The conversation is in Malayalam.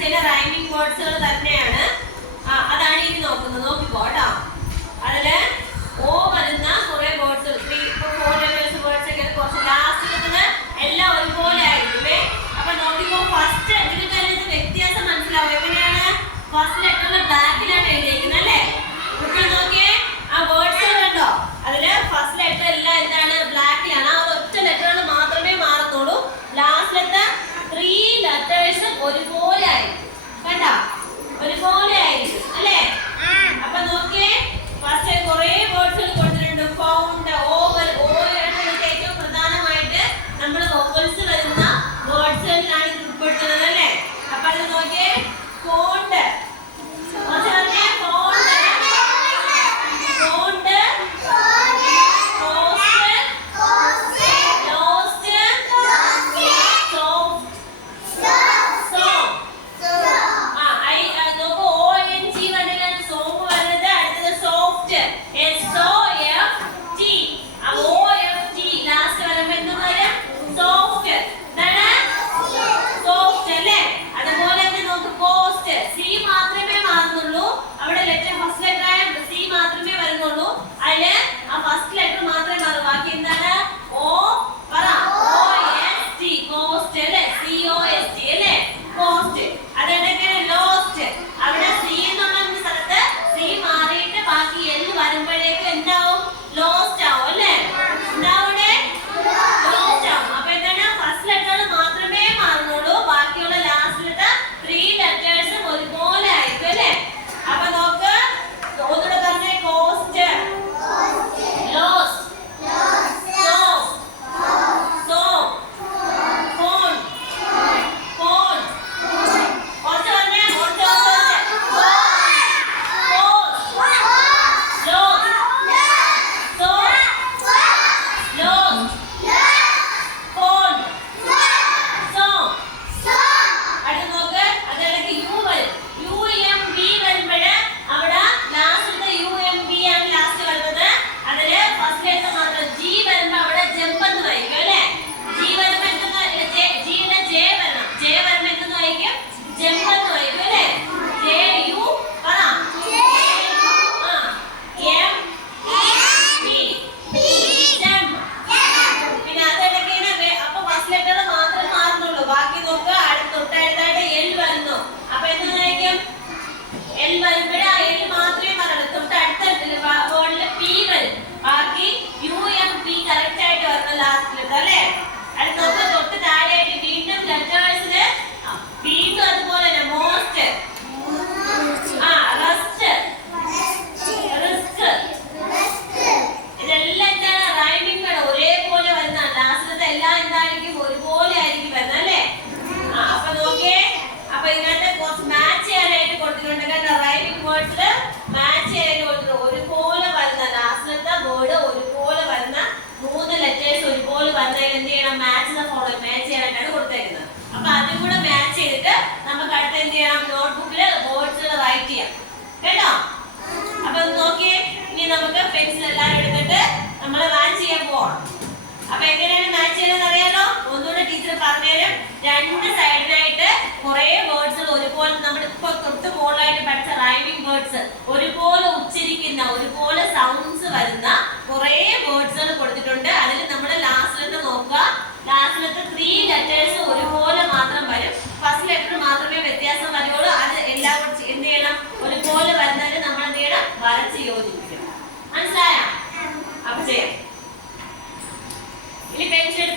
പഠിച്ചതിന്റെ റൈമിംഗ് വേർഡ്സുകൾ തന്നെയാണ്. അതാണ് ഇനി നോക്കുന്നത്. നോക്കിക്കോ കേട്ടോ. അതില് ഓ വരുന്ന കുറെ വേർഡ്സ് 4 ലെറ്റേഴ്സ് വേർഡ്സ് ഒക്കെ കുറച്ച് ലാസ്റ്റ് എല്ലാം ഒരുപോലെ ആയിരിക്കുമേ. അപ്പൊ നോക്കിക്കോ. ഫസ്റ്റ് ഇതിന് വ്യത്യാസം മനസ്സിലാവും. എങ്ങനെയാണ്? ഫസ്റ്റ് ലെറ്ററിൽ ബ്ലാക്കിലാണ് എഴുതിയിരിക്കുന്നത് അല്ലേ? കുട്ടികൾ നോക്കിയേ, ആ വേർഡ്സുകൾ കണ്ടോ? അതില് ഫസ്റ്റ് ലെറ്റർ എല്ലാം എന്താണ്? ബ്ലാക്കിലാണ്. ആ ഒറ്റ ലെറ്ററുകൾ മാത്രമേ മാറുന്നുള്ളൂ. ലാസ്റ്റിലത്തെ 3 ലെറ്റേഴ്സ് ഒരുപോലെ ആയിരിക്കും. കണ്ടോ? ഒരുപോലെ ആയിരിക്കും അല്ലേ? അപ്പൊ നോക്കിയേ, ഫസ്റ്റ് കുറെ വേർഡ്സുകൾ കൊടുത്തിട്ടുണ്ട്. ഫൗണ്ട്, ഓവൽ, ഏറ്റവും പ്രധാനമായിട്ട് നമ്മൾ വോവൽസ് വരുന്ന വേർഡ്സുകളിലാണ് ഇത് ഉൾപ്പെടുത്തുന്നത് അല്ലേ? അപ്പൊ അത് നോക്കിയേ, ഫോണ്ട് നമുക്ക് അടുത്ത എന്ത് ചെയ്യണം? നോട്ട്ബുക്കിൽ വേർഡ്സുകൾ റൈറ്റ് ചെയ്യാം കേട്ടോ. അപ്പൊ നോക്കിയേ, ഇനി നമുക്ക് പെൻസിൽ എല്ലാം എടുത്തിട്ട് നമ്മൾ മാച്ച് ചെയ്യാൻ പോവാം. അപ്പൊ എങ്ങനെയാണ് മാച്ച് ചെയ്യുന്നത് അറിയാലോ? ഒന്നുകൂടെ ടീച്ചർ പറഞ്ഞുതരും. 2 സൈഡിലായിട്ട് കുറെ വേർഡ്സുകൾ ഒരുപോലെ, നമ്മൾ ഇപ്പൊ തൊട്ട് മുകളിലായിട്ട് പഠിച്ച റൈമിംഗ് വേർഡ്സ് ഒരുപോലെ ഉച്ചരിക്കുന്ന, ഒരുപോലെ സൗണ്ട്സ് വരുന്ന കുറെ വേർഡ്സുകൾ കൊടുത്തിട്ടുണ്ട്. അതിൽ നമ്മൾ ലാസ്റ്റിലത്തെ നോക്കുക. ലാസ്റ്റിലത്തെ 3 ലെറ്റേഴ്സ് ഒരുപോലെ മാത്രം വരും. ഫസ്റ്റ് ലെറ്റർ മാത്രമേ വ്യത്യാസം വരുള്ളൂ. അത് എല്ലാവരും എന്ത് ചെയ്യണം? ഒരുപോലെ വരുന്നതിന് നമ്മൾ എന്ത് ചെയ്യണം? വരച്ച് യോജിപ്പിക്കണം. മനസ്സിലായോ? അപ്പൊ ചെയ്യാം. ഇനി പെൻസിൽ